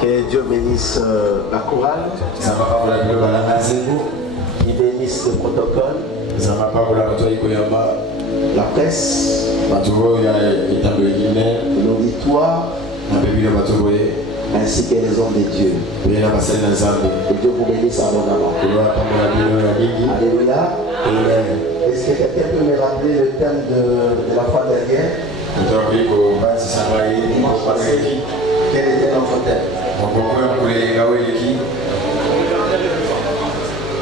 Que Dieu bénisse la chorale, qu'il bénisse le protocole, la presse, l'auditoire, ainsi que les hommes de Dieu. Que Dieu vous bénisse abondamment. Alléluia. Est-ce que quelqu'un peut me rappeler le thème de la fois dernière? Quel était notre thème?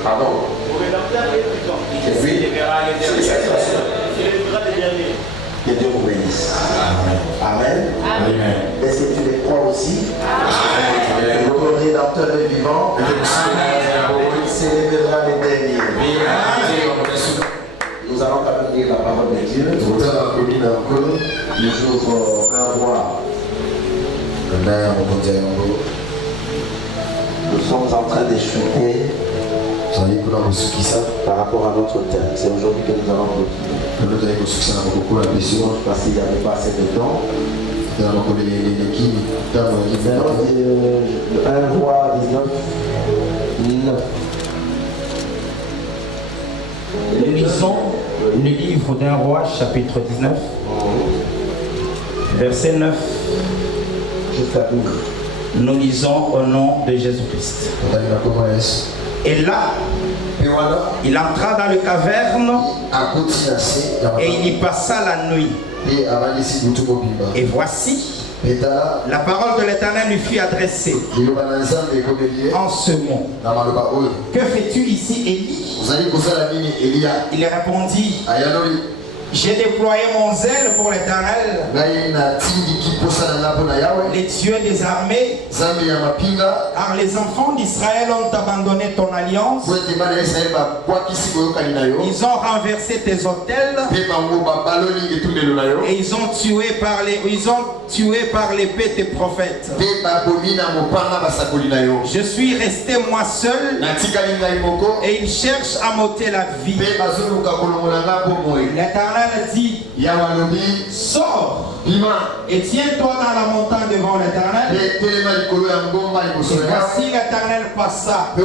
Pardon? Oui. Que Dieu vous bénisse. Amen. Amen. Est-ce que tu les crois aussi? Amen. Notre Rédempteur est vivant. Il s'élèvera les derniers. Nous allons quand même lire la parole de Dieu. Le jour un roi. Nous sommes en train d'échouer par rapport à notre thème. C'est aujourd'hui que nous allons continuer. Parce qu'il n'y avait pas assez de temps. 1 roi 19, 9. Nous lisons le livre d'un roi, chapitre 19, verset 9. Jusqu'à 12. Nous lisons au nom de Jésus-Christ. Et là, il entra dans le caverne et il y passa la nuit. Et voici, la parole de l'Éternel lui fut adressée en ce mot. Que fais-tu ici, Élie? Il répondit, j'ai déployé mon zèle pour l'Éternel, les dieux des armées, car les enfants d'Israël ont abandonné ton alliance. Ils ont renversé tes autels et ils ont tué par l'épée tes prophètes. Je suis resté moi seul et ils cherchent à m'ôter la vie. L'Éternel dit, sors et tiens-toi dans la montagne devant l'Éternel. Et voici l'Éternel passa. Et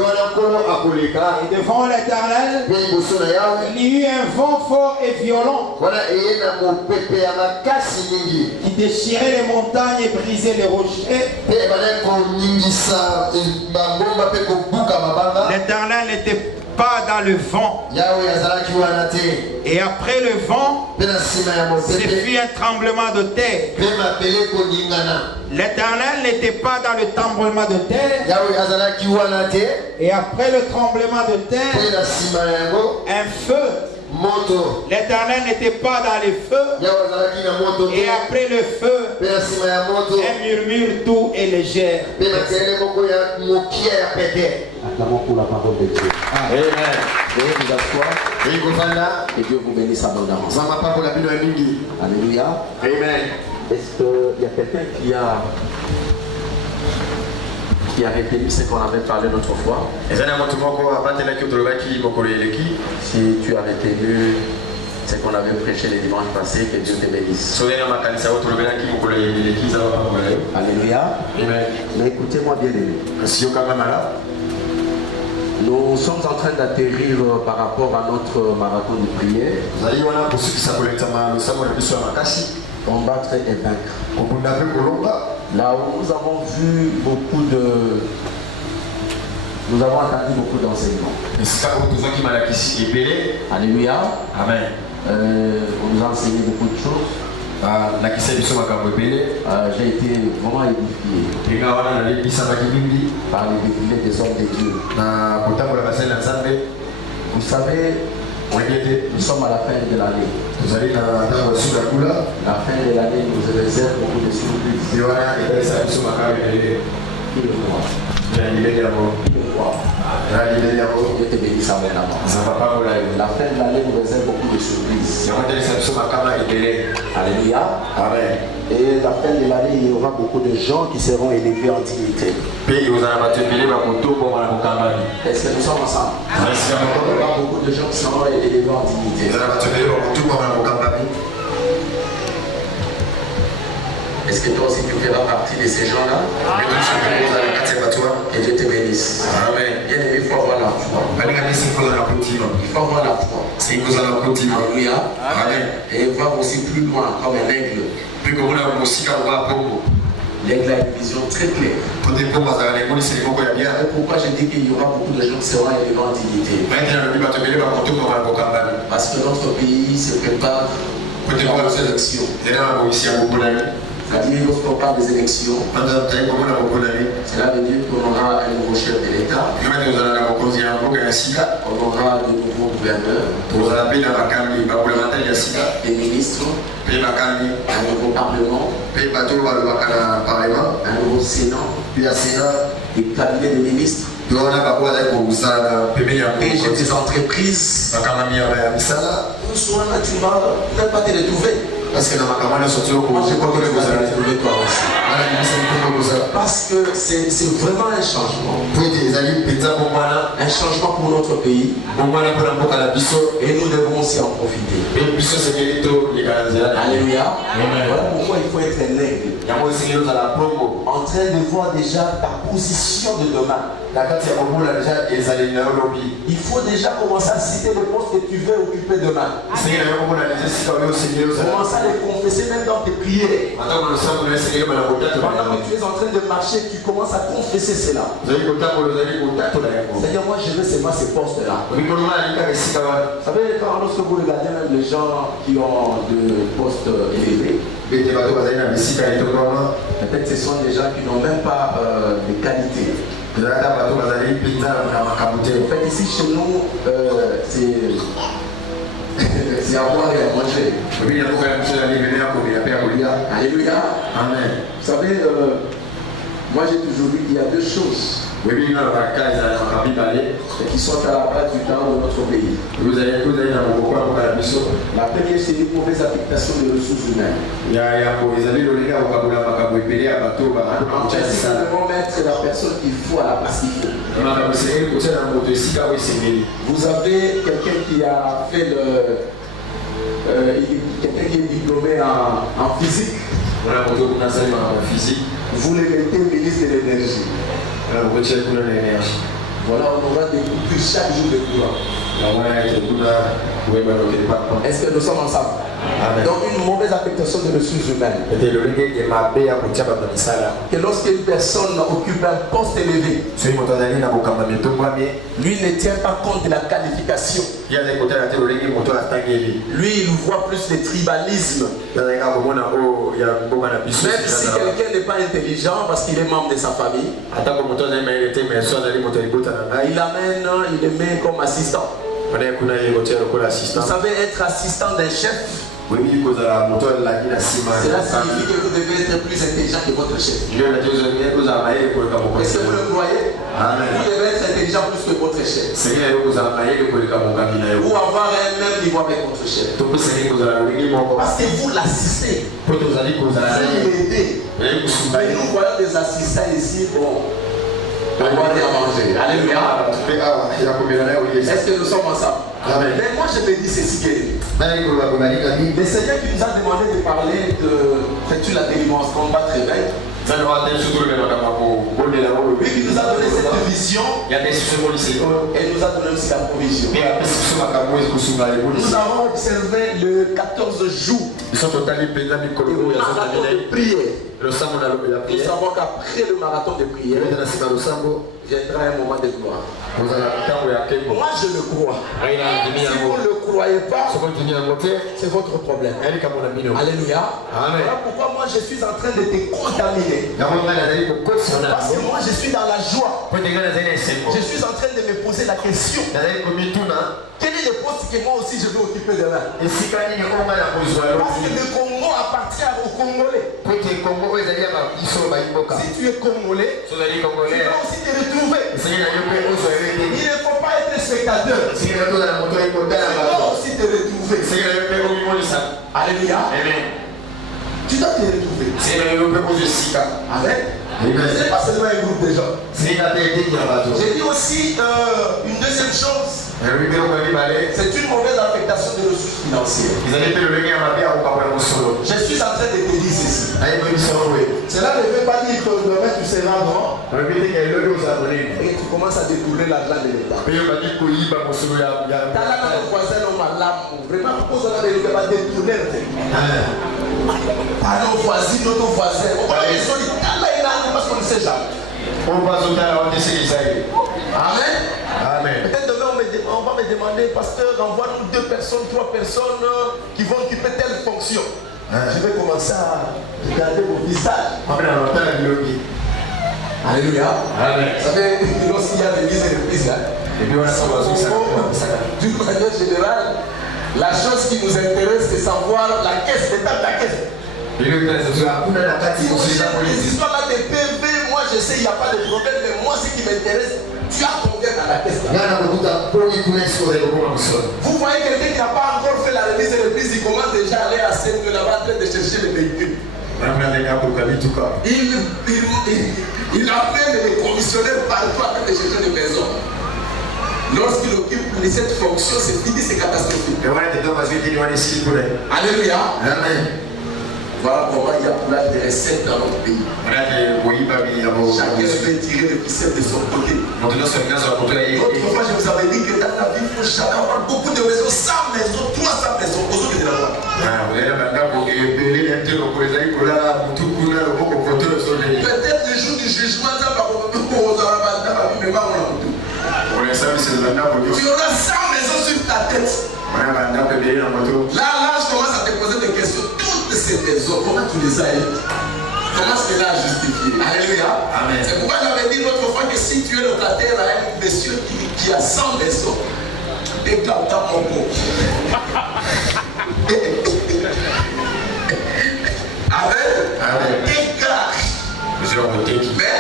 devant l'Éternel, il y eut un vent fort et violent qui déchirait les montagnes et brisait les rochers. L'Éternel n'était pas dans le vent. Et après le vent, ce fut un tremblement de terre. L'Éternel n'était pas dans le tremblement de terre. Et après le tremblement de terre, un feu. L'Éternel n'était pas dans les feux. Et après le feu, un murmure doux et léger. Acclamons pour la parole de Dieu. Amen. Veuillez vous asseoir. Et Dieu vous bénisse abondamment. Alléluia. Amen. Est-ce qu'il y a quelqu'un qui a retenu ce qu'on avait parlé l'autre fois? Si tu as retenu ce qu'on avait prêché les dimanches passés, que Dieu te bénisse. Alléluia. Amen. Mais écoutez-moi bien, aimé. Nous sommes en train d'atterrir par rapport à notre marathon de prière. Combattre et vaincre. Là où nous avons vu beaucoup de... Nous avons entendu beaucoup d'enseignements. Alléluia. Amen. On nous a enseigné beaucoup de choses. J'ai été vraiment édifié par les défilés des hommes de Dieu. Vous savez, nous sommes à la fin de l'année. La fin de l'année nous réserve beaucoup de surprises. Qui le croit? Dieu te bénisse abondamment. La fin de l'année nous réserve beaucoup de surprises. Alléluia. Amen. Et la fin de l'année, il y aura beaucoup de gens qui seront élevés en dignité. Est-ce que nous sommes ensemble? Il y aura beaucoup de gens qui seront élevés en dignité. Est-ce que toi aussi tu feras partie de ces gens-là? Que Dieu te bénisse. Amen. Bien aimé, il faut avoir la foi. Il faut avoir la foi. Alléluia. Amen. Et voir aussi plus loin comme un aigle. L'aigle a une vision très claire. Et pourquoi je dis qu'il y aura beaucoup de gens qui seront élevés en dignité? Parce que notre pays se prépare pour les élections. C'est-à-dire lorsqu'on parle des élections, cela veut dire qu'on aura un nouveau chef de l'État, on aura de nouveaux gouverneurs, des ministres, un nouveau parlement, un nouveau sénat, des cabinets de ministres, et j'ai des entreprises. Où soit là, tu vas même pas te retrouver. Parce que moi, je crois que vous allez retrouver toi aussi. Parce que c'est vraiment un changement. Un changement pour notre pays. Et nous devons aussi en profiter. Alléluia. Voilà pourquoi il faut être un aigle. En train de voir déjà ta position de demain. Il faut déjà commencer à citer le poste que tu veux occuper demain. Commence à les confesser même dans tes prières. Pendant que tu es en train de marcher, tu commences à confesser cela. C'est-à-dire, moi je veux seulement ces postes-là. Vous savez, lorsque vous regardez même les gens qui ont de postes élevés, peut-être ce sont des gens qui n'ont même pas de qualité. En fait, ici chez nous, c'est avoir et à manger. Alléluia. Amen. Vous savez, moi j'ai toujours vu qu'il y a deux choses qui sont à la base du temps de notre pays. La première, c'est une mauvaise affectation des ressources humaines. En fait, si nous devons mettre la personne qu'il faut à la place qu'il faut. Vous avez quelqu'un qui a fait quelqu'un qui est diplômé en physique. Vous le mettez ministre de l'énergie. Voilà, on aura des coupures chaque jour de courant. Est-ce que nous sommes ensemble? Amen. Donc une mauvaise affectation de ressources humaines. Que lorsqu'une personne occupe un poste élevé, lui ne tient pas compte de la qualification. Lui il voit plus de tribalisme. Même si quelqu'un n'est pas intelligent parce qu'il est membre de sa famille, il le met comme assistant. Vous savez, être assistant d'un chef, cela signifie que vous devez être plus intelligent que votre chef. Est-ce que vous le croyez? Vous devez être intelligent plus que votre chef. Ou avoir un même niveau avec votre chef. Parce que vous l'assistez. Vous l'aidez. Mais nous voyons des assistants ici, bon. On va aller à manger. Alléluia. Est-ce que nous sommes ensemble? Amen. Mais moi je me dis ceci que le Seigneur qui nous a demandé de parler de fais-tu la délivrance, combat très belle. Lui qui nous a donné cette vision et nous a donné aussi la provision. Nous avons observé le 14 jours de marathon de prière. Nous savons qu'après le marathon de prière viendra un moment de gloire. Moi je le crois. Si vous ne le croyez pas, c'est votre problème. Alléluia. Voilà pourquoi moi je suis en train de te contaminer. Parce que moi je suis dans la joie. Je suis en train de me poser la question. Quel est le poste que moi aussi je vais occuper demain? Parce que le Congo appartient aux Congolais. Si tu es Congolais, tu dois aussi te retrouver. Il ne faut pas être spectateur. Tu dois aussi te retrouver. Alléluia. Tu dois te retrouver. Amen. Ce n'est pas seulement un groupe de gens. J'ai dit aussi une deuxième chose. C'est une mauvaise affectation des ressources financières. Je suis en train de te dire ceci. Cela ne veut pas dire que demain tu seras grand et tu commences à détourner l'argent de l'État. T'as là dans le voisin, on m'a l'âme. Vraiment, pourquoi on va détourner? T'as nos voisins, notre voisin. On va les solide. Parce qu'on ne sait jamais. Amen. Peut-être demain on va me demander, pasteur, envoie-nous 2 personnes, 3 personnes qui vont occuper telle fonction. Je vais commencer à regarder mon visage. Alléluia. Vous savez, lorsqu'il y a l'église et l'église, d'une manière générale, la chose qui nous intéresse, c'est savoir la caisse, l'état de la caisse. Si vous cherchez les histoires là des PV, moi je sais, il n'y a pas de problème, mais moi ce qui m'intéresse, tu as combien dans la caisse là? Vous voyez quelqu'un qui n'a pas encore fait la remise de l'église, il commence déjà à aller à scène de là-bas en train de chercher les véhicules. Il appelle les commissionnaires partout en train de chercher des maisons. Lorsqu'il occupe cette fonction, c'est fini, c'est catastrophique. Alléluia. Amen. Voilà comment il y a plein de recettes dans notre pays. Chacun peut tirer le ficelle de son côté. Autrefois, je vous avais dit que dans la vie, il faut chacun avoir beaucoup de maisons, 100 maisons, 300 maisons, aux autres de la loi. Peut-être le jour du jugement, tu auras 100 maisons sur ta tête. Là, je commence à te poser des questions. Toutes ces maisons, comment tu les as eues? Comment est-ce que là a justifié? Alléluia. Amen. C'est pourquoi j'avais dit l'autre fois que si tu es locataire à un monsieur qui a 100 maisons, déclare ta mon pot. Amen. Déclare. Mais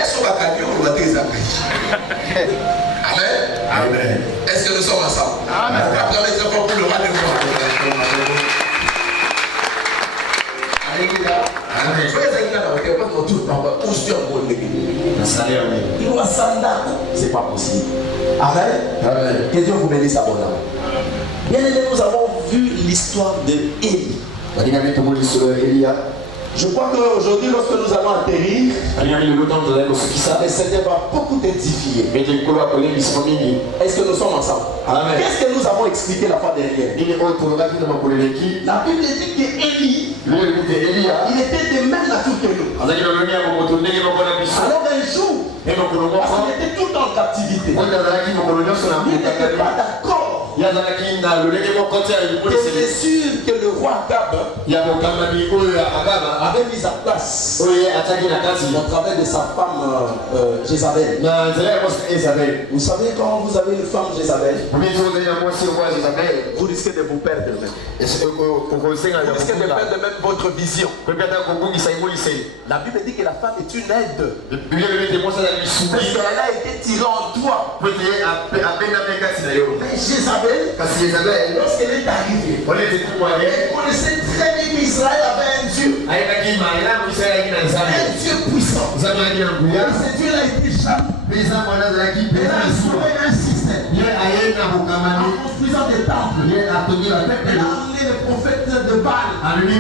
sur la camion, on va te les appeler. Amen. Amen. Est-ce que nous sommes ensemble? Amen. Après les enfants pour le roi de moi. Alléluia. Amen. C'est pas possible. Amen. Amen. Que Dieu vous bénisse abondamment. Bien aimé, nous avons vu l'histoire de Élie. Je crois qu'aujourd'hui, lorsque nous allons atterrir, le Seigneur va beaucoup t'édifier. Est-ce que nous sommes ensemble? Qu'est-ce que nous avons expliqué la fois dernière? La Bible dit qu'Élie, il était de même nature que nous. Alors un jour, parce qu'il était tout en captivité, il n'était pas d'accord. Il est sûr que le roi Agab avait mis en place au travers de sa femme Jézabel. Vous savez, quand vous avez une femme Jézabel, vous risquez de vous perdre même. Vous risquez de perdre même votre vision. La Bible dit que la femme est une aide. Parce qu'elle a été tirée en toi. Mais Jézabel, lorsqu'elle est arrivée, elle connaissait très bien qu'Israël avait un Dieu. Un Dieu puissant. Et ce Dieu-là était jamais. Elle a instauré un système. En construisant des temples. Elle a amené le prophète de Baal. Et le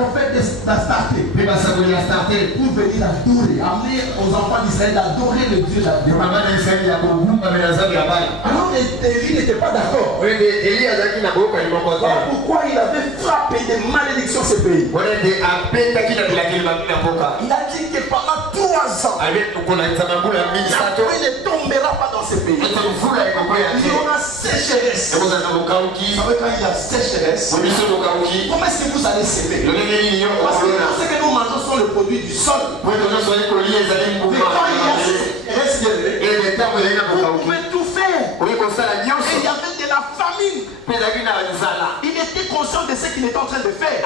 prophète d'Astarté. Pour venir adorer. Amener aux enfants d'Israël d'adorer le Dieu d'Adieu. Alors Élie n'était pas d'accord. Voilà pourquoi il avait frappé de malédiction ce pays. Il a dit que pendant 3 ans, la pluie ne tombera pas dans ce pays. Il y aura sécheresse. Vous savez quand il y a sécheresse, comment est-ce que vous allez s'aimer? Parce que tout ce que nous mangeons sont le produit du sol. Mais quand il y a sécheresse, vous pouvez tout faire. Et il y avait de la famine. Il était conscient de ce qu'il était en train de faire.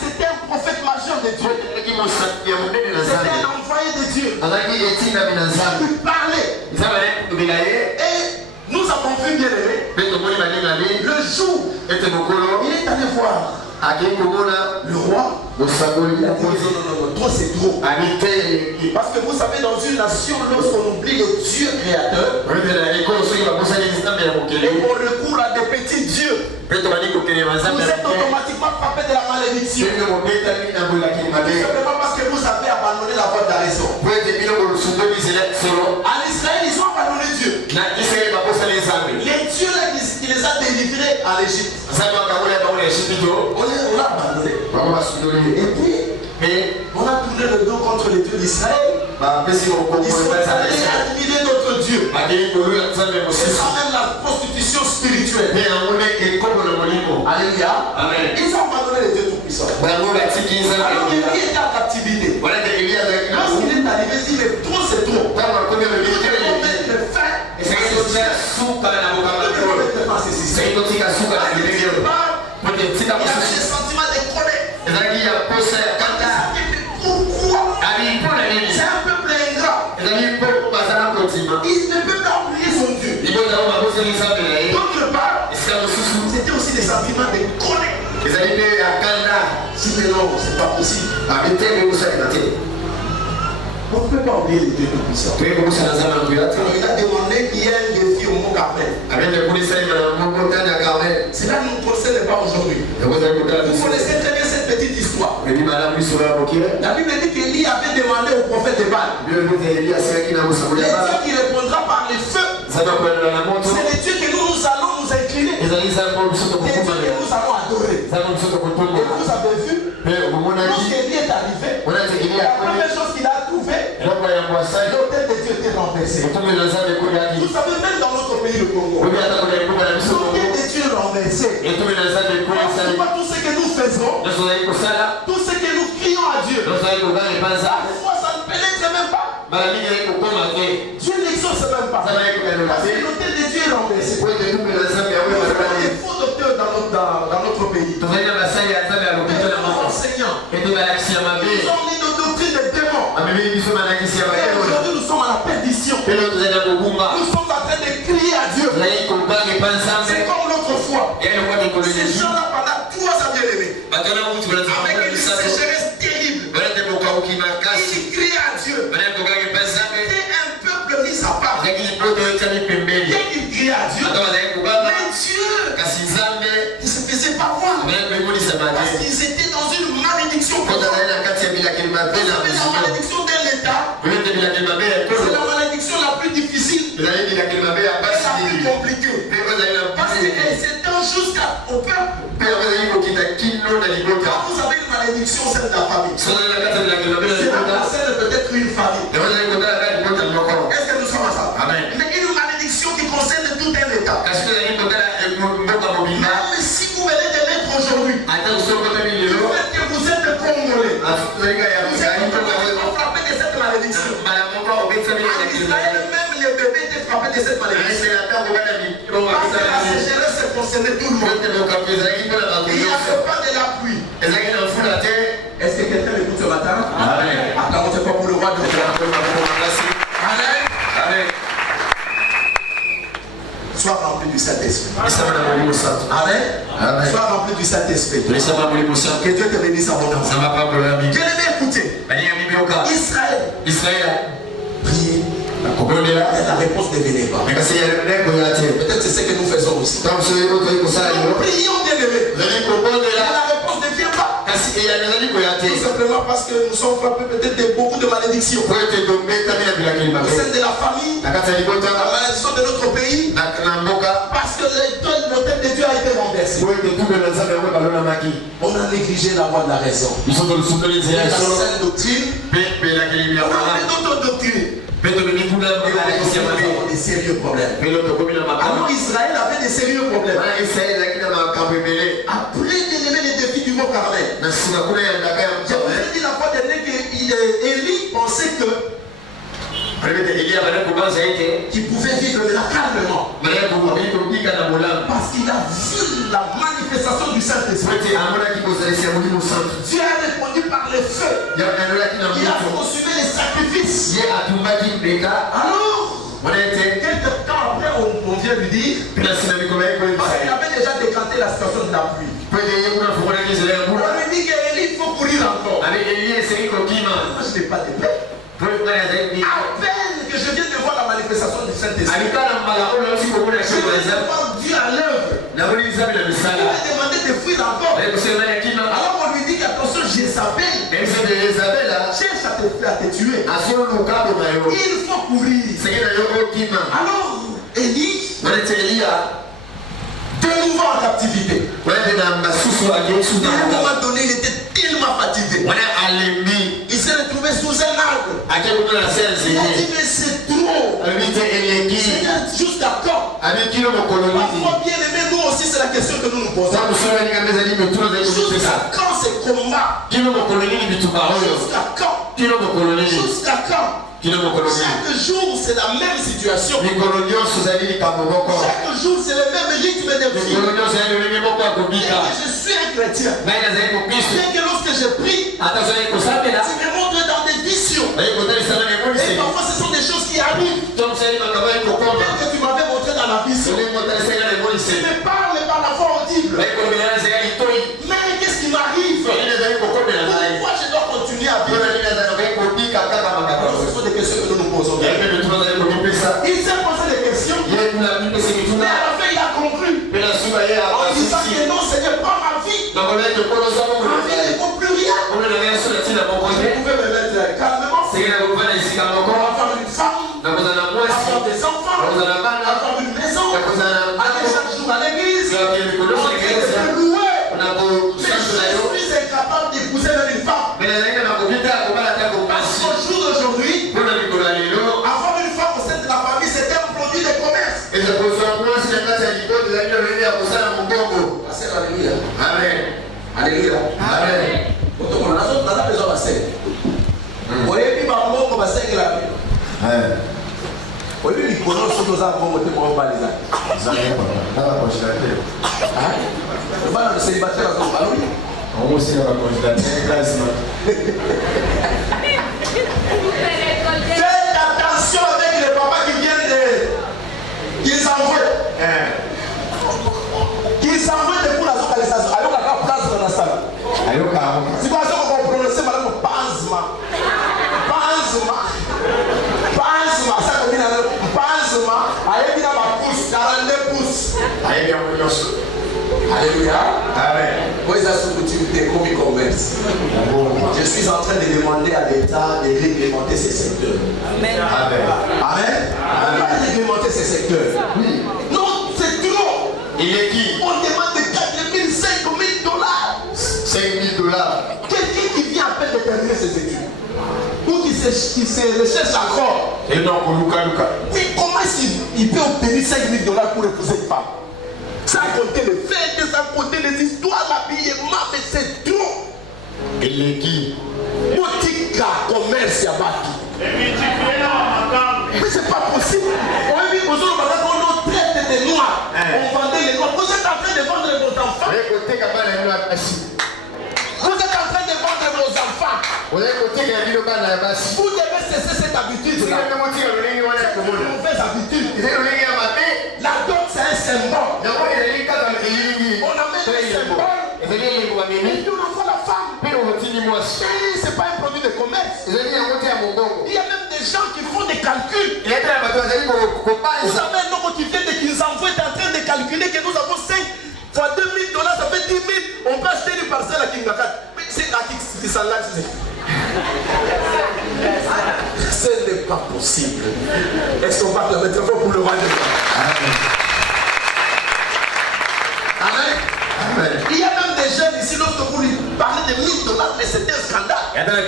C'était un prophète majeur de Dieu. C'était un envoyé de Dieu. Il parlait. Et nous avons vu, bien aimé, le jour, il est allé voir le roi. Il a dit non, trop c'est trop. Parce que vous savez, dans une nation, lorsqu'on oublie le Dieu créateur, et qu'on recourt à des petits dieux, vous êtes automatiquement frappé de la malédiction. Simplement parce que vous avez abandonné la voie de la raison. En Israël, ils ont abandonné Dieu. Les dieux là qui les a délivrés en Égypte, on l'a abandonné. Et puis, on a tourné le dos contre les dieux d'Israël. Ils sont allés admirer notre Dieu. C'est ça même la prostitution spirituelle. Alléluia. Amen. Ils ont abandonné les dieux tout-puissants. Alors Élie était en captivité. Lorsqu'il est arrivé, il dit, mais trop c'est trop. Il avait des sentiments de colère. Pourquoi? C'est un peuple ingrat. Il ne peut pas oublier son Dieu. D'autre part, c'était aussi des sentiments de colère. Si mais non, c'est pas possible. On ne peut pas oublier les dieux tout-puissants. Il a demandé qu'il y ait un défi au mont Carmel. Cela ne nous concerne pas aujourd'hui. Vous connaissez très bien cette petite histoire. La Bible dit qu'Élie avait demandé au prophète de Baal. Le Dieu qui répondra par les feux. C'est le Dieu que nous allons nous incliner. Les dieux que nous allons adorer. Et vous avez vu, lorsqu'Élie est arrivé, la première chose qu'il a trouvé, l'autel de Dieu était renversé. Vous savez, même dans notre pays, le Congo, l'autel de Dieu est renversé. Pas tout ce que nous faisons, tout ce que nous crions à Dieu, parfois ça ne pénètre même pas. Dieu n'exauce même pas. Parce que l'autel de Dieu est renversé. Il y a des faux docteurs dans notre pays. Des enseignants. Ils ont mis nos doctrines de démons. Et aujourd'hui nous sommes à la perdition. Nous sommes en train de crier à Dieu. C'est comme l'autre fois. Ces gens-là pendant 3 ans bien aimés. Avec une sécheresse terrible. Ils crient à Dieu. C'était un peuple mis à part. Ils criaient à Dieu. Mais Dieu ne se faisait pas voir. Parce qu'ils étaient dans une malédiction. Vous savez, la malédiction d'un État, c'est la malédiction la plus difficile et la plus compliquée. Parce que c'est injuste au peuple. Quand vous avez une malédiction, c'est de la famille. C'est peut-être une famille. Est-ce que nous sommes ensemble? Mais une malédiction qui concerne tout un État. Même si vous venez de naître aujourd'hui, le fait que vous êtes congolais, vous êtes frappé de cette malédiction. En Israël, même les bébés étaient frappés de cette malédiction. Parce que la sécheresse concernait tout le monde. Il n'y avait pas de la pluie. Est-ce que quelqu'un m'écoute ce matin? Amen. Attends, pas pour le roi de Dieu. Amen. Amen. Sois rempli du Saint-Esprit. Amen. Amen. Sois rempli du Saint-Esprit. Que Dieu te bénisse en mon nom. Bien-aimé, écoutez. Israël. Priez. La réponse ne venait pas. Peut-être c'est ce que nous faisons aussi. Nous prions, bien-aimé. La réponse ne vient pas. Tout simplement parce que nous sommes frappés peut-être de beaucoup de malédictions. Au sein de la famille, la malédiction de notre pays, parce que l'autel de Dieu a été renversé. On a négligé la voie de la raison. La saine doctrine, d'autres doctrines. Nous avons des sérieux problèmes. Alors Israël avait des sérieux problèmes. Après d'élever les défis du mont Carmel, je vous ai dit la fois dernière qu'Élie pensait qu'il pouvait vivre là calmement. Parce qu'il a vu la manifestation du Saint-Esprit. Dieu a répondu par le feu. Il a consumé les sacrifices. Alors, quelques temps après, on vient lui dire, parce qu'il avait déjà décanté la situation de la pluie. On lui dit qu'Élie, il faut courir encore. Moi, je n'ai pas de paix. À peine que je viens de voir la manifestation du Saint-Esprit, je viens de voir Dieu à l'œuvre. Il m'a demandé de fuir encore. Alors on lui dit qu'attention, Jézabel cherche à te tuer. Il faut courir. Alors Élie, de nouveau en captivité. À un moment donné, il était tellement fatigué. Il s'est retrouvé sous un arbre. Il a dit mais c'est trop. Seigneur, juste Jusqu'à quand? Parfois, bien aimé, nous aussi, c'est la question que nous nous posons. Jusqu'à quand ces combats? Jusqu'à quand? Jusqu'à quand? Chaque jour, c'est la même situation. Chaque jour, c'est le même rythme de vie. Je suis un chrétien. Bien que lorsque je prie, tu me montres dans des visions. Et parfois, ce sont des choses qui arrivent. Bien que tu m'avais montré dans la vision. Tu me parles par la voix audible. Mais qu'est-ce qui m'arrive? Pourquoi je dois continuer à vivre? Ce sont des questions que nous nous posons. Il s'est posé des questions. Mais à la fin, il a conclu. En disant que non, Seigneur, prends ma vie. Ma vie ne vaut plus rien. Vous pouvez me mettre calmement. Avoir une femme. Avoir des enfants. Avoir une maison. Aller chaque jour à l'église. Mais je suis incapable d'épouser une femme. Parce qu'au jour d'aujourd'hui, avoir une femme au sein de la famille, c'est un produit de commerce. Alléluia. Amen. Alléluia. Amen. Vous voyez, il va me passer la vie. Oui, il connaît ce que nous avons voté pour un balisage. Le bal de célibataire, on aussi va faites attention avec les papas qui viennent qui s'envoient. Qui s'envoient depuis la localisation. Alors, la place dans la salle. C'est quoi ça qu'on prononce, madame? Panzma. Ça combine avec Panzma. Allez, bien ma pousse, 42 pouces. Alléluia. Amen. Je suis en train de demander à l'État de réglementer ces secteurs. Amen. Amen. Amen. Amen. De réglementer ces secteurs. Oui. Non, c'est trop. Il est qui? On demande de 4 000, 5 000 dollars. 5 000 dollars. Quelqu'un qui vient à peine de terminer ses études. Ou qui se recherche encore. Et donc, oui, comment il peut obtenir 5 000 dollars pour épouser une femme? Sans compter les fêtes, sans compter les histoires, l'habillement, mais c'est trop. Et les qui? Boutique, commerce, y a bâti. Mais c'est pas possible. On a vu qu'on traite des noirs. On vendait les noirs. Vous êtes en train de vendre vos enfants. Vous êtes en train de vendre vos enfants. Vous devez cesser cette habitude. C'est une mauvaise habitude. La dot, c'est un symbole. On amène un symbole. Et puis on envoie la femme. C'est pas un produit de commerce. Il y a même des gens qui font des calculs. Vous avez un homme qui vient de Kinzambo est en train de calculer que nous avons 5 fois 2 000 dollars, ça fait 10 000. On peut acheter une parcelle à Kingakat. Mais c'est à Kisala. Ce n'est pas possible. Est-ce qu'on va te mettre pour le roi de Dieu? Amen. Amen. Il y a même des jeunes ici, lorsque vous lui parlez de 1 000 dollars, mais c'est un scandale. Parce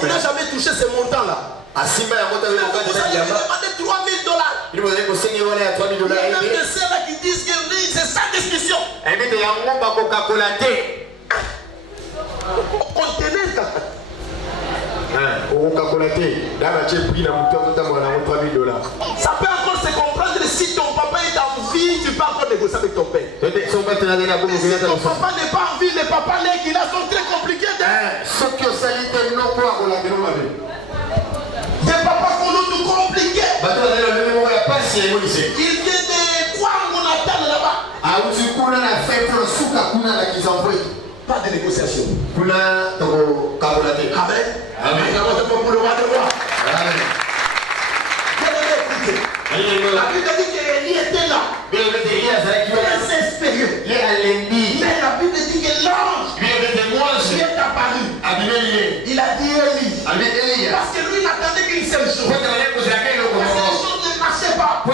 qu'il n'a jamais touché ce montant-là. Vous allez lui demander 3 000 dollars. Il y a même de ceux-là qui disent que c'est sa discussion. Contenez ça peut encore se comprendre si ton papa est en vie, tu peux encore négocier avec ton père. Si ton papa n'est pas en vie, les papas qui là sont très compliqués. Des papas qu'on nous compliqués. Il vient de quoi on attend là-bas. Pas de négociation. Amen. Amen. Amen. La Bible dit qu'Élie était là. Très sérieux. Mais la Bible dit que l'ange lui est apparu. Il a dit Élie. Parce que lui n'attendait qu'une seule chose. Parce que les choses ne marchaient pas. En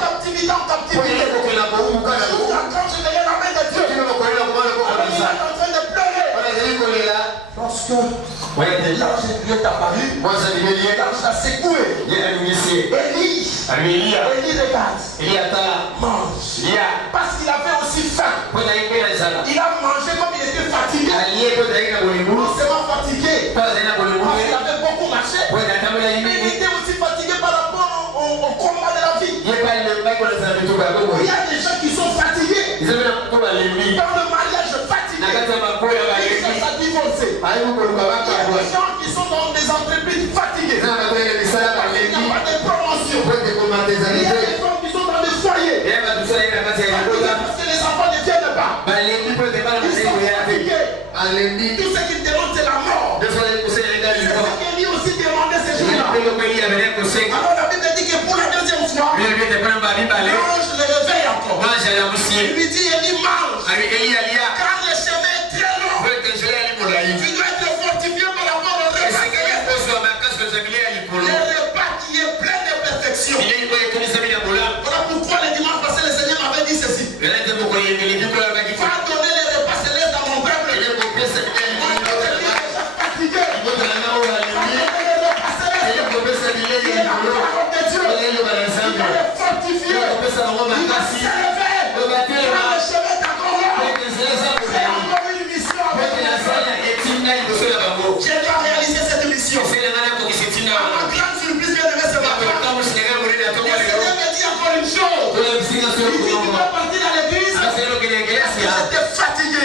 captivité, en captivité. Jusqu'à quand je verrai la main de Dieu. Il est en train de pleurer. Lorsque l'ange lui est apparu, l'ange l'a secoué. Élie regarde. Mange. Parce qu'il avait aussi faim. Il a mangé comme il était fatigué. Non seulement fatigué, parce qu'il avait beaucoup marché, mais il était aussi fatigué par rapport au combat de la vie. Il y a des gens qui sont fatigués. Dans le mariage fatigué, ils cherchent à divorcer. Il y a des gens qui sont dans des entreprises fatiguées. Il n'y a pas de promotion. Il y a des femmes qui sont dans des foyers. Parce que les enfants ne viennent pas. Ils sont fatigués. Tout ce qu'ils demandent, c'est la mort. C'est ce qu'Élie aussi demandait ces jours-là. Alors la Bible dit que pour la deuxième fois, l'ange le réveille encore. Il lui dit, Élie, mange. Car le chemin est très long. Tu dois être fortifié par rapport au repas. Le repas qui est plein de perfection. Voilà pourquoi le dimanche passé, le Seigneur m'avait dit ceci. Va donner les repas célestes à mon peuple. Mon peuple est déjà fatigué. Va donner les repas célestes. Il est la parole de Dieu. Il est fortifié. Il va s'élever. Quand le chemin est encore long, c'est encore une mission avec moi. Je dois réaliser cette mission. Ma grande surprise vient de ce matin. Le Seigneur me dit encore une chose. Il dit que tu dois partir dans l'église parce que j'étais fatigué.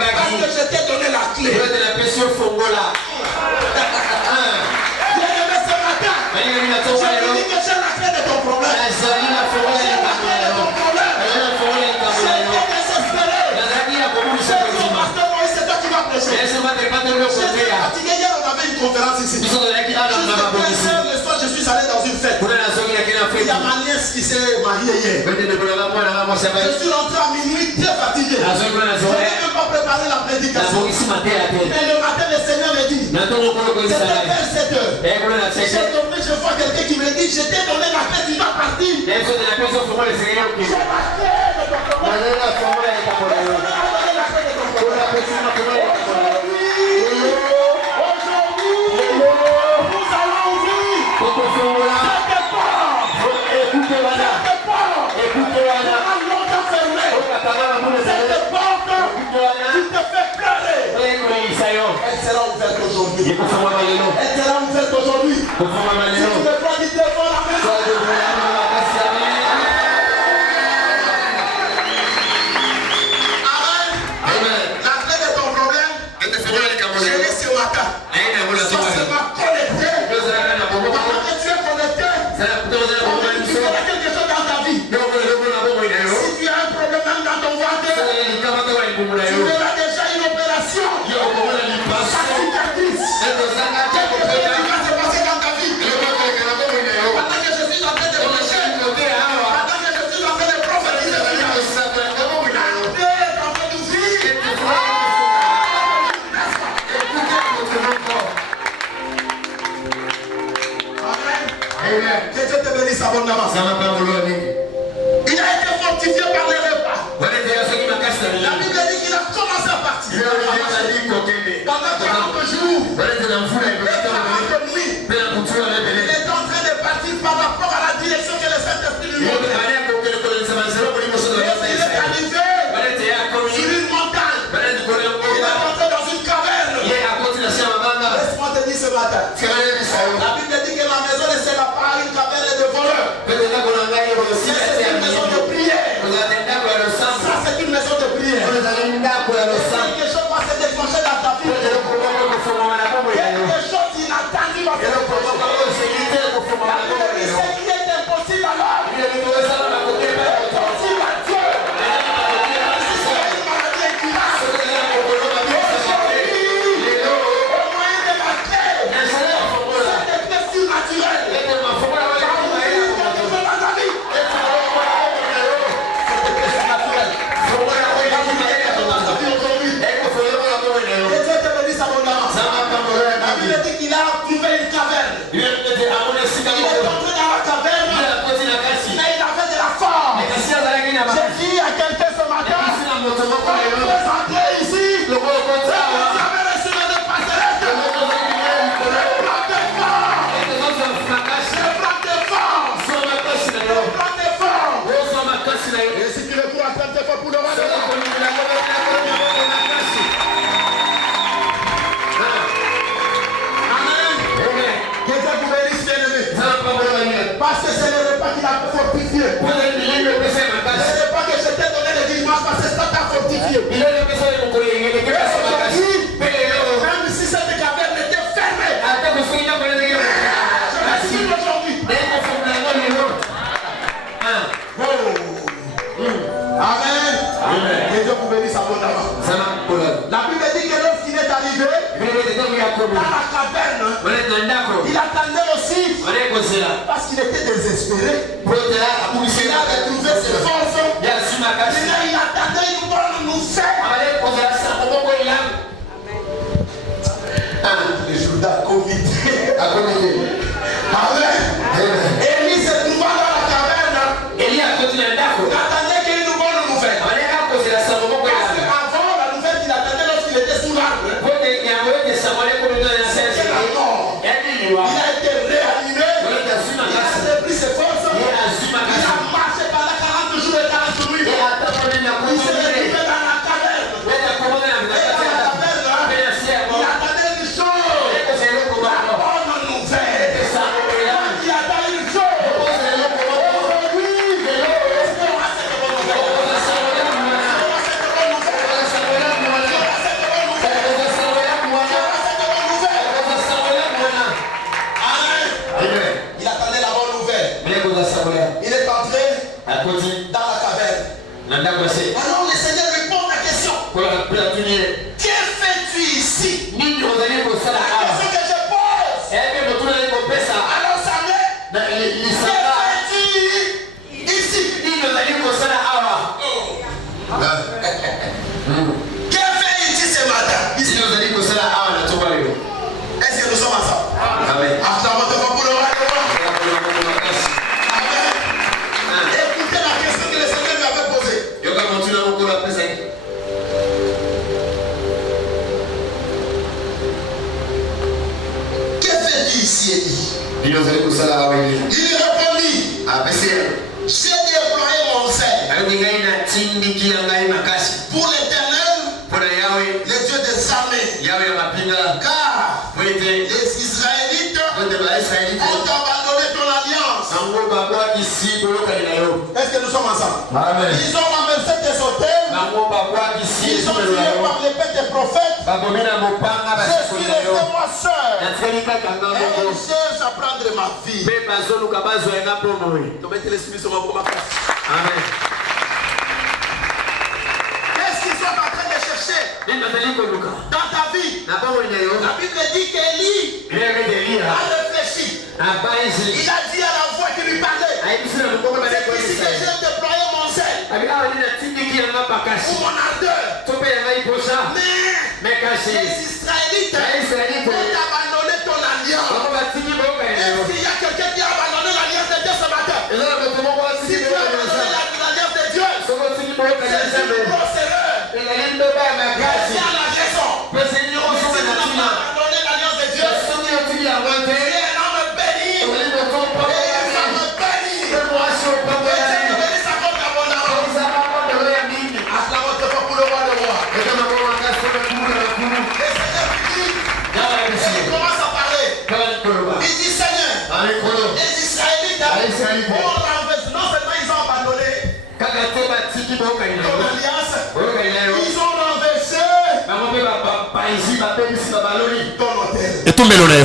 Parce que je t'ai donné la clé. Bien aimé ce matin, je te dis que j'ai la clé de ton problème. J'ai la clé de ton problème. J'étais désespéré. J'ai dit au pasteur Moïse, c'est toi qui vas prêcher. J'étais fatigué. Hier, on avait une conférence ici. Juste le soir, je suis allé dans une fête. Il y a ma nièce qui s'est mariée hier. Je suis rentré à minuit très fatigué. Je n'ai même pas préparé la prédication. Mais le matin, le Seigneur me dit, c'était vers 7 heures. Je vois quelqu'un qui me dit, je t'ai donné la clé, tu dois partir. J'ai la clé de ton problème. Elle sera ouverte aujourd'hui. Si tu me crois, dis-le pour la main. Amen. La clé de ton problème, je l'ai ce matin. Ça sera connecté. Pendant que tu es connecté, tu feras quelque chose dans ta vie. Si tu as un problème même dans ton ventre, tu verras déjà une opération. Ça cicatrice. Quelque chose qui va se passer dans ta vie. Pendant que je suis en train de prêcher, pendant que je suis en train de prophétiser, la clé est en train d'ouvrir. Amen. Que Dieu te bénisse abondamment. Il a été fortifié par les repas. La Bible dit qu'il a commencé à partir. Pendant 40 jours, et 40 nuits, il est en train de partir par rapport à la direction que le Saint-Esprit lui montre. Il est arrivé sur une montagne. Il est entré dans une caverne. Laisse-moi te dire ce matin. La Bible dit que la maison ne sera pas une caverne de voleurs. C'est une maison de prière. Ça, c'est une maison de prière. Quelque chose va se déclencher dans ta vie. Quelque chose d'inattendu va se déclencher. Ce qui est impossible à l'homme est possible à Dieu. Si c'est une maladie incurable, aujourd'hui, au moyen de la clé, c'est des clés surnaturelles. Car vous dites quelque chose dans ta vie. C'est des clés surnaturelles. Quand vous dites quelque chose dans ta vie, la caverne, il attendait aussi parce qu'il était désespéré. Il avait trouvé ses forces. Il attendait une bonne nouvelle. Le jour d'accommodé. Amen. Élie se trouvant dans la caverne. Il attendait qu'il y ait une bonne nouvelle. Parce qu'avant, la nouvelle qu'il attendait lorsqu'il était sous l'arbre, il a été réanimé. Il a repris ses forces. Il a marché pendant 40 jours et 40 nuits. Il s'est retrouvé dans la caverne. Et dans la caverne, il attendait une chose. La bonne nouvelle. Il attend une chose. Aujourd'hui, est-ce qu'on a cette bonne nouvelle? Il attendait la bonne nouvelle. Il est entré dans la caverne. Alors le Seigneur répond à la question. Que fais-tu ici? La question que je pose. Alors Samuel, que fais-tu ici? Que fais-tu ce matin? Ici. Est-ce que nous sommes ensemble? Amen. Acclamons devant pour le roi de roi. Amen. Écoutez la question que le Seigneur lui avait posée. Que fais-tu ici, Élie? Il répondit, j'ai déployé mon zèle pour l'Éternel, le Dieu des armées, car les Israélites ont abandonné ton alliance. Est-ce que nous sommes ensemble? Amen. Ils ont renversé tes hôtels. Ils ont tué par l'épée tes prophètes. Je suis resté moi seul. Et ils cherchent à prendre ma vie. Amen. Qu'est-ce qu'ils sont en train de chercher dans ta vie? La Bible dit qu'Élie a réfléchi. Il a dit à la voix qui lui parlait, c'est ici que j'ai déployé mon zèle ou mon ardeur. Mais les Israélites ont abandonné ton alliance. Est-ce qu'il y a quelqu'un qui a abandonné l'alliance de Dieu ce matin? Si tu as abandonné l'alliance de Dieu, c'est une grosse erreur. C'est la raison. Si tu n'as pas abandonné l'alliance de Dieu, tu es un homme béni. Et un homme béni. Et Dieu te bénisse encore abondamment. Acclamons devant pour le roi de roi. Le Seigneur dit, il commence à parler. Il dit, Seigneur, les Israélites ont renversé, non seulement ils ont abandonné ton alliance, ils ont renversé ton hôtel.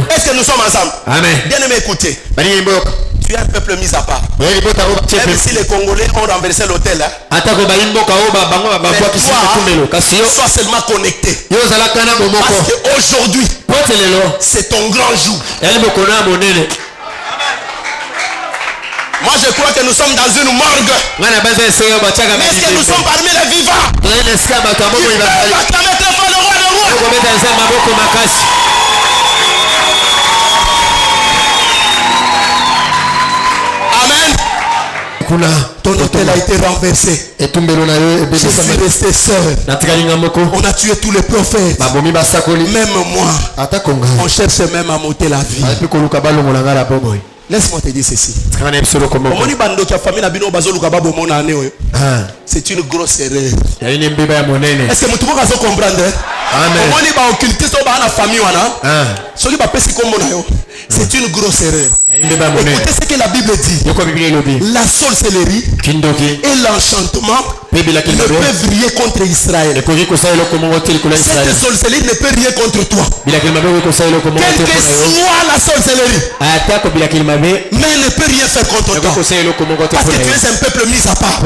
Est-ce que nous sommes ensemble? Amen. Bien aimé, écoutez. Tu es un peuple mis à part. Même si les Congolais ont renversé l'hôtel, sois seulement connecté. Parce qu'aujourd'hui, c'est ton grand jour. Moi je crois que nous sommes dans une morgue. Mais est-ce que nous sommes parmi les vivants? Qui peuvent acclamer très fort le roi de roi? Amen. Ton hôtel a été renversé. Je suis resté seul. On a tué tous les prophètes. Même moi. On cherche même à monter la vie. Laisse-moi te dire ceci. C'est une grosse erreur. Est-ce que tu peux comprendre? C'est une grosse erreur. Écoutez ce que la Bible dit. La sorcellerie et l'enchantement ne peuvent rien contre Israël. Cette sorcellerie ne peut rien contre toi. Quelle que soit la sorcellerie, mais ne peut rien faire contre toi. Parce que tu es un peuple mis à part.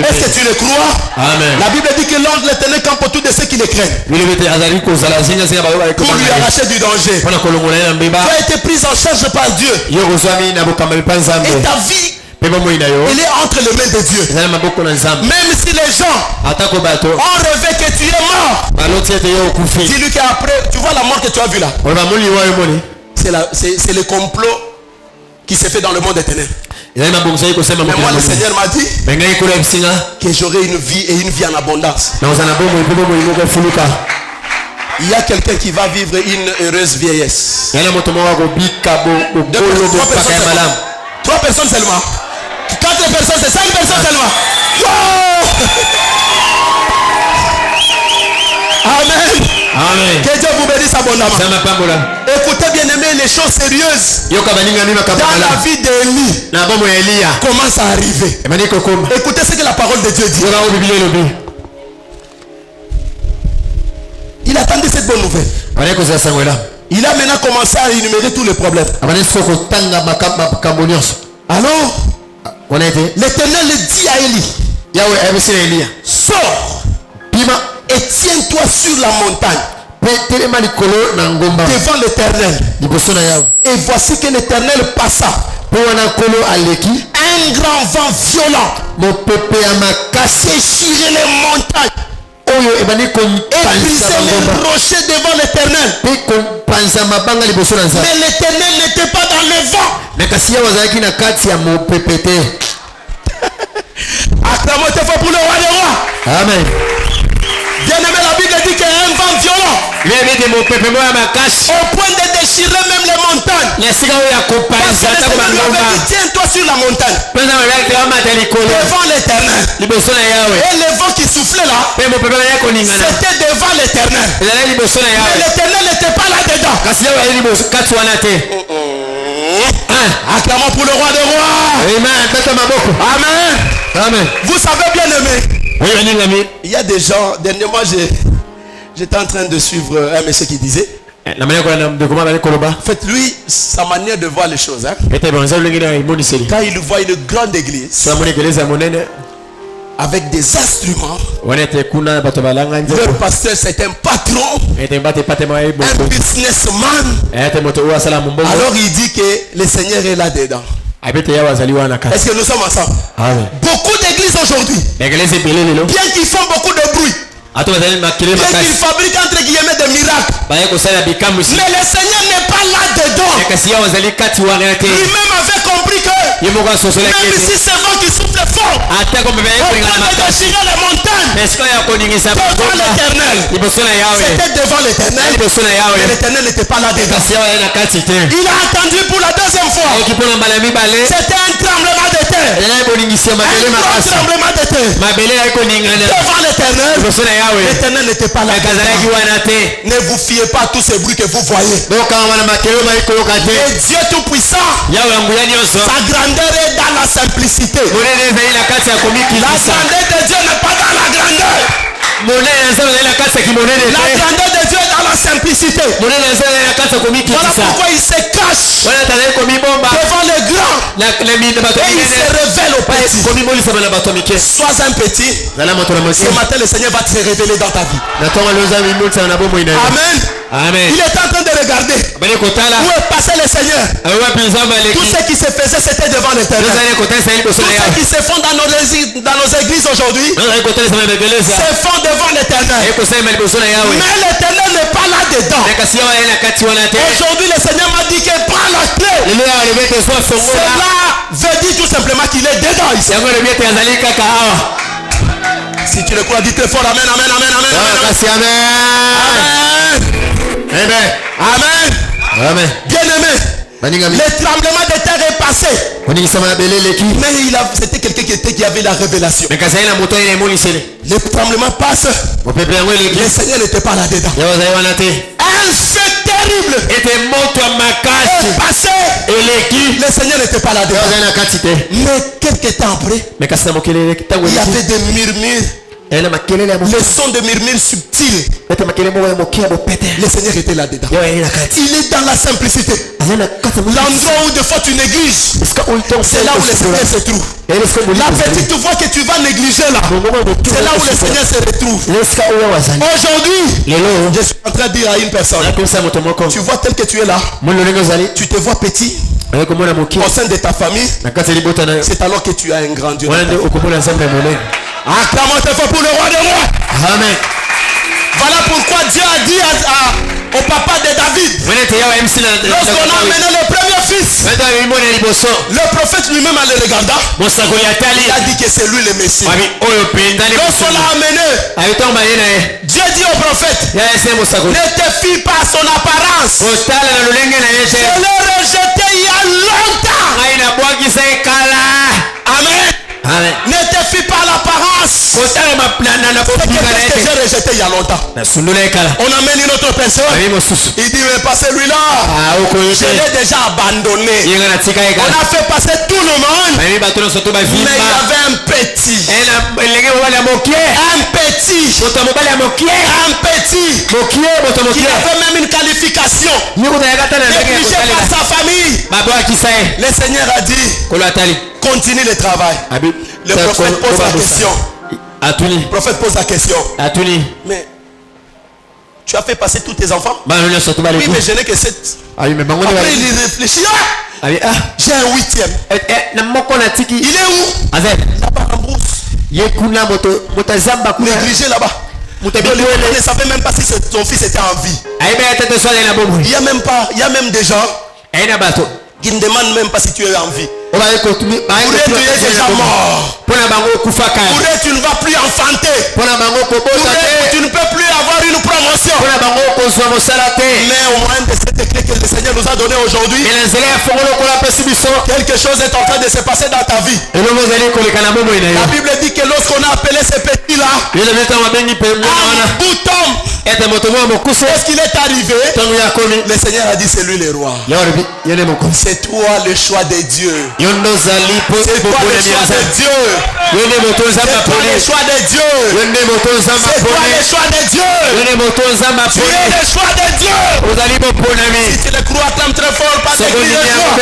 Est-ce que tu le crois? Amen. La Bible dit que ange de l'Éternel campe autour de ceux qui les craignent. Pour lui arracher du danger. Tu as été prise en charge par Dieu. Et ta vie, elle est entre les mains de Dieu. Même si les gens ont rêvé que tu es mort, dis-lui qu'après, tu vois la mort que tu as vue là. C'est le complot qui s'est fait dans le monde des ténèbres. Mais moi, le Seigneur m'a dit que j'aurai une vie et une vie en abondance. Il y a quelqu'un qui va vivre une heureuse vieillesse. 3 personnes seulement. 4 personnes, c'est 5 personnes seulement. Wow! Amen. Amen. Que Dieu vous bénisse abondamment. Écoutez bien aimé, les choses sérieuses dans la vie d'Élie commencent à arriver. Écoutez ce que la parole de Dieu dit. Il attendait cette bonne nouvelle. Il a maintenant commencé à énumérer tous les problèmes. Alors, l'Éternel dit à Élie, sors et tiens-toi sur la montagne devant l'Éternel. Et voici que l'Éternel passa. Un grand vent violent déchirait les montagnes et brisait les rochers devant l'Éternel. Mais l'Éternel n'était pas dans le vent. Acclamons tes fois pour le roi des rois. Amen. Bien aimé, la Bible dit qu'il y a un vent violent au point de déchirer même les montagnes. Parce que le Seigneur lui avait dit, tiens-toi sur la montagne devant l'Éternel. Et le vent qui soufflait là, c'était devant l'Éternel. Mais l'Éternel n'était pas là-dedans. Acclamons pour le roi des rois. Amen. Amen. Vous savez bien aimé, il y a des gens, dernièrement j'étais en train de suivre un monsieur qui disait, faites lui sa manière de voir les choses. Quand il voit une grande église avec des instruments, leur pasteur c'est un patron, un businessman, alors il dit que le Seigneur est là-dedans. Est-ce que nous sommes ensemble? Beaucoup d'églises aujourd'hui, bien qu'ils font beaucoup de bruit, bien qu'ils fabriquent entre guillemets des miracles, mais le Seigneur n'est pas là-dedans. Lui-même avait compris que même si c'est vent qui souffle fort, on peut déchirer les montagnes devant l'Éternel. C'était devant l'Éternel, mais l'Éternel n'était pas là-dedans. Il a entendu pour la deuxième fois. C'était un tremblement de terre. Un grand tremblement de terre devant l'Éternel. L'Éternel n'était pas là. Ne vous fiez pas à tous ces bruits que vous voyez. Et Dieu Tout-Puissant, sa grandeur est dans la simplicité. La grandeur de Dieu n'est pas dans la grandeur. La grandeur de Dieu est dans la simplicité. Voilà pourquoi il se cache devant les grands et il se révèle aux petits. Sois un petit. Ce matin le Seigneur va te révéler dans ta vie. Amen. Amen. Il est en train de regarder où est passé le Seigneur. Tout ce qui se faisait c'était devant l'Éternel. Tout ce qui se font dans nos églises aujourd'hui se font devant l'Éternel. Mais l'Éternel n'est pas là-dedans. Aujourd'hui le Seigneur m'a dit qu'il prend la clé. Cela veut dire tout simplement qu'il est dedans ici. Si tu le crois, dis très fort amen, amen, amen, amen, amen. Amen. Amen. Bien aimé, le tremblement de terre est passé. Mais c'était quelqu'un qui avait la révélation. Le tremblement passe. Le Seigneur n'était pas là-dedans. Un feu terrible est passé. Le Seigneur n'était pas là-dedans. Mais quelques temps après, il y avait des murmures Les sons de murmures subtils. Le Seigneur était là-dedans. Il est dans la simplicité. L'endroit où des fois tu négliges, c'est là où le Seigneur se trouve. La petite voix que tu vas négliger là, c'est là où le Seigneur se retrouve. Aujourd'hui, je suis en train de dire à une personne, tu vois tel que tu es là, tu te vois petit au sein de ta famille, c'est alors que tu as un grand Dieu. Acclamons tes fois pour le roi des rois. Amen. Voilà pourquoi Dieu a dit au papa de David, lorsqu'on a amené le premier fils, le prophète lui-même en le regardant, il a dit que c'est lui le Messie. Lorsqu'on l'a amené, Dieu dit au prophète, ne te fie pas à son apparence. Je l'ai rejeté il y a longtemps. Amen. Amen. Ne te fie pas à l'apparence. C'est quelque chose que j'ai rejeté il y a longtemps. On amène une autre personne. Il dit mais pas celui-là. Je l'ai déjà abandonné. On a fait passer tout le monde. Mais il y avait un petit. Qui avait même une qualification. Négligé par sa famille. Le Seigneur a dit continue le travail. Le prophète pose la question. Le prophète pose la question. Mais tu as fait passer tous tes enfants? Oui, mais je n'ai que 7. Après il réfléchit. J'ai un 8e. Il est où? Là-bas en brousse. Négligé là-bas. Il ne savait même pas si son fils était en vie. Il y a même des gens qui ne demandent même pas si tu es en vie. Pour eux, tu es déjà mort. Pour eux, tu ne vas plus enfanter. Pour eux, tu ne peux plus avoir une promotion. Mais au moins de cette clé que le Seigneur nous a donné aujourd'hui, quelque chose est en train de se passer dans ta vie. La Bible dit que lorsqu'on a appelé ces petits-là, un bouton, lorsqu'il est arrivé, le Seigneur a dit c'est lui le roi. C'est toi le choix de Dieu. C'est toi le choix de Dieu. C'est toi le choix de Dieu. C'est toi le choix de Dieu. Tu es le choix de Dieu. Si tu le crois, acclame très fort, pas de cri de joie.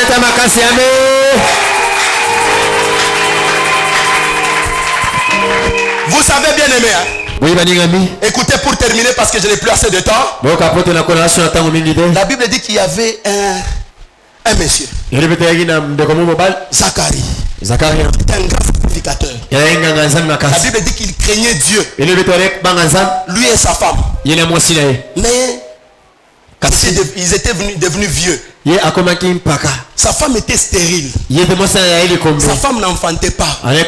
Vous savez bien aimé, hein? Écoutez pour terminer parce que je n'ai plus assez de temps. La Bible dit qu'il y avait un monsieur, Zacharie. C'était un grand sacrificateur. La Bible dit qu'il craignait Dieu, lui et sa femme. Mais ils étaient devenus vieux. Sa femme était stérile. Sa femme n'enfantait pas. Mais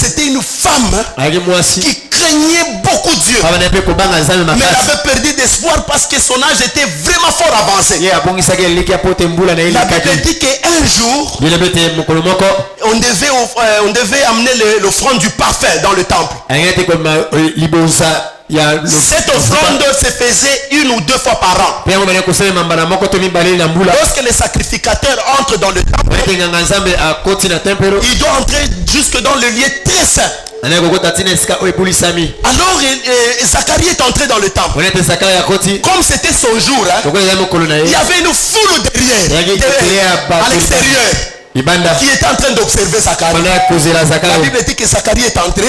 c'était une femme qui craignait beaucoup Dieu. Mais elle avait perdu d'espoir parce que son âge était vraiment fort avancé. La Bible dit qu'un jour, on devait amener l'offrande du parfum dans le temple. Cette offrande se faisait 1 ou 2 fois par an. Lorsque les sacrificateurs entrent dans le temple, il doit entrer jusque dans le lieu très saint. Alors Zacharie est entré dans le temple. Comme c'était son jour, il y avait une foule derrière, à l'extérieur, qui était en train d'observer Zacharie. La Bible dit que Zacharie est entré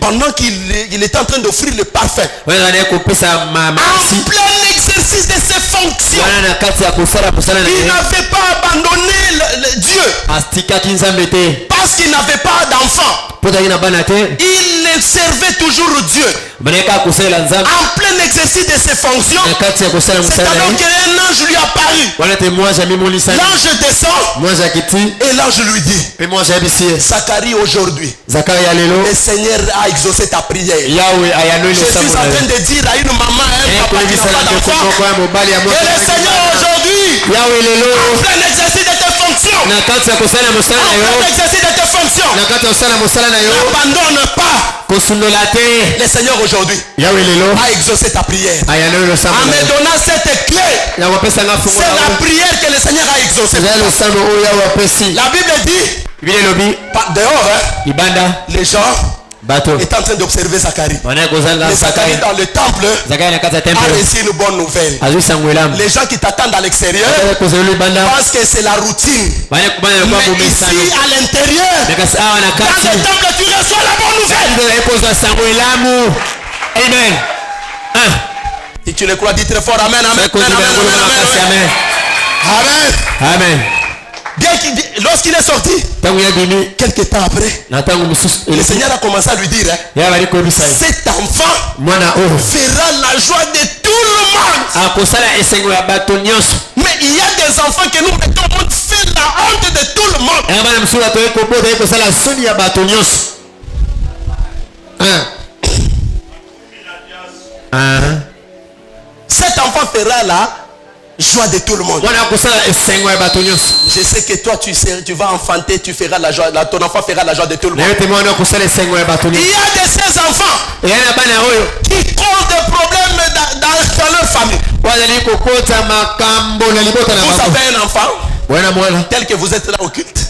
pendant qu'il était en train d'offrir le parfum. En plein exercice de ses fonctions. Il n'avait pas abandonné Dieu parce qu'il n'avait pas d'enfant. Il servait toujours Dieu. En plein exercice de ses fonctions, c'est alors qu'un ange lui apparut. L'ange descend et l'ange lui dit, Zacharie, aujourd'hui, le Seigneur a exaucé ta prière. Je suis en train de dire à une maman, un papa qui n'a pas d'enfant, et le Seigneur aujourd'hui, en plein exercice de tes fonctions, en plein exercice de tes fonctions, n'abandonne pas. Le Seigneur aujourd'hui a exaucé ta prière. En me donnant cette clé, c'est la prière que le Seigneur a exaucée. La Bible dit, dehors, les gens est en train d'observer Zacharie. Mais Zacharie dans le temple a reçu une bonne nouvelle. Les gens qui t'attendent à l'extérieur pensent que c'est la routine. Mais ici à l'intérieur, dans le temple, tu reçois la bonne nouvelle. Amen. Si tu le crois, dis très fort amen, amen, amen, amen, amen. Amen. Lorsqu'il est sorti, quelques temps après, le Seigneur a commencé à lui dire, cet enfant fera la joie de tout le monde. Mais il y a des enfants que nous mettons au monde, fait la honte de tout le monde. Cet enfant fera la joie de tout le monde. Je sais que toi tu vas enfanter, tu feras la joie, ton enfant fera la joie de tout le monde. Il y a de ces enfants qui causent des problèmes dans leur famille. Vous avez un enfant tel que vous êtes là au culte.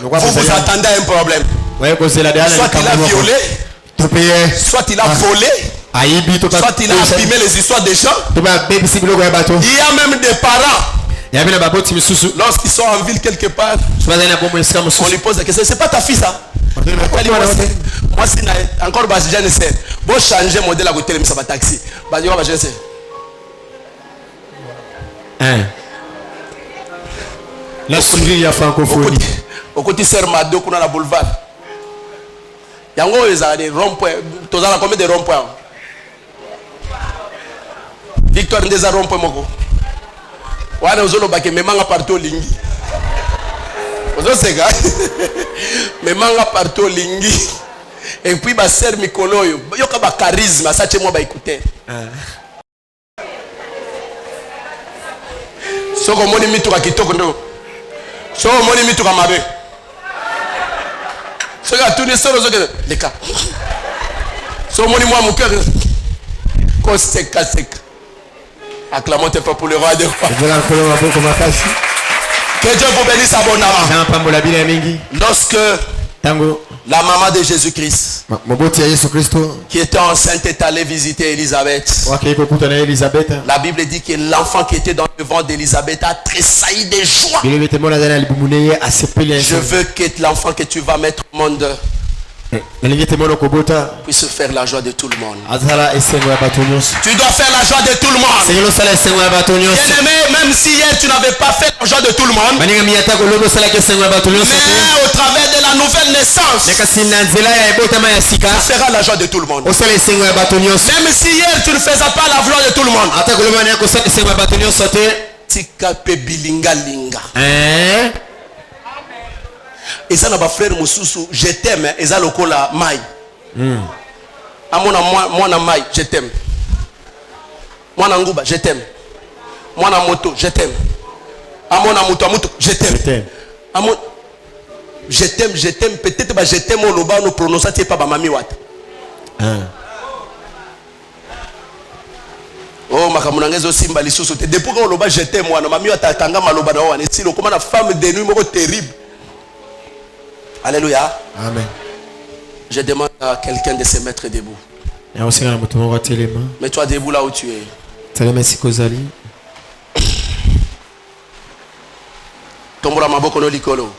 Vous attendez à un problème. Soit il a violé, soit il a volé, soit il a abîmé les histoires des gens. Il y a même des parents, lorsqu'ils sont en ville quelque part, on lui pose la question, c'est pas ta fille ça? Moi c'est encore je ne sais. Bon changer modèle à côté de ça taxi. Je sais. La souris à francophonie. Au côté Sermado qu'on a la boulevard. Yango ils ont des ronds-points. Tu as combien de ronds-points? Victoire des ronds-points moko. Wana uzolo bake memanga partout lingi. Ozo sega. Memanga partout lingi. Et puis ba ser mikolo yo. Yoka ba charisme ça chez moi ba écouter. Soko moni mitu ka kitoko ndo. Soko moni mitu ka mabe. Soko atuni soro zoke les cas. Soko moni moi mon cœur. Ko seka seka. Acclamons tes frères pour le roi de roi. Que Dieu vous bénisse abondamment. Lorsque la maman de Jésus-Christ, qui était enceinte, est allée visiter Élisabeth, la Bible dit que l'enfant qui était dans le ventre d'Élisabeth a tressailli de joie. Je veux que l'enfant que tu vas mettre au monde puisse faire la joie de tout le monde. Tu dois faire la joie de tout le monde. Bien-aimé, même si hier tu n'avais pas fait la joie de tout le monde, mais au travers de la nouvelle naissance, tu feras la joie de tout le monde. Même si hier tu ne faisais pas la joie de tout le monde, tika pe bilinga linga. Et ça n'a pas frère Moussousou, je t'aime, et ça lokola mai. Moi na mai, je t'aime. Moi na nguba, je t'aime. Moi na moto, je t'aime. Amona moto, je t'aime. Je t'aime, peut-être bah je t'aime au loba, nous prononçons pas ba mami wat. Oh makamunangezo simba lisusu te depuis qu'on loba je t'aime moi na mami wat tanga maloba na wana si lo comme na femme de nuit moko terrible. Alléluia. Amen. Je demande à quelqu'un de se mettre debout. Mets-toi debout là où tu es. Tombora maboko no likolo.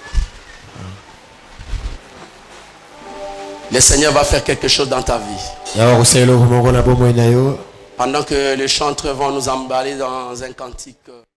Le Seigneur va faire quelque chose dans ta vie. Pendant que les chantres vont nous emballer dans un cantique.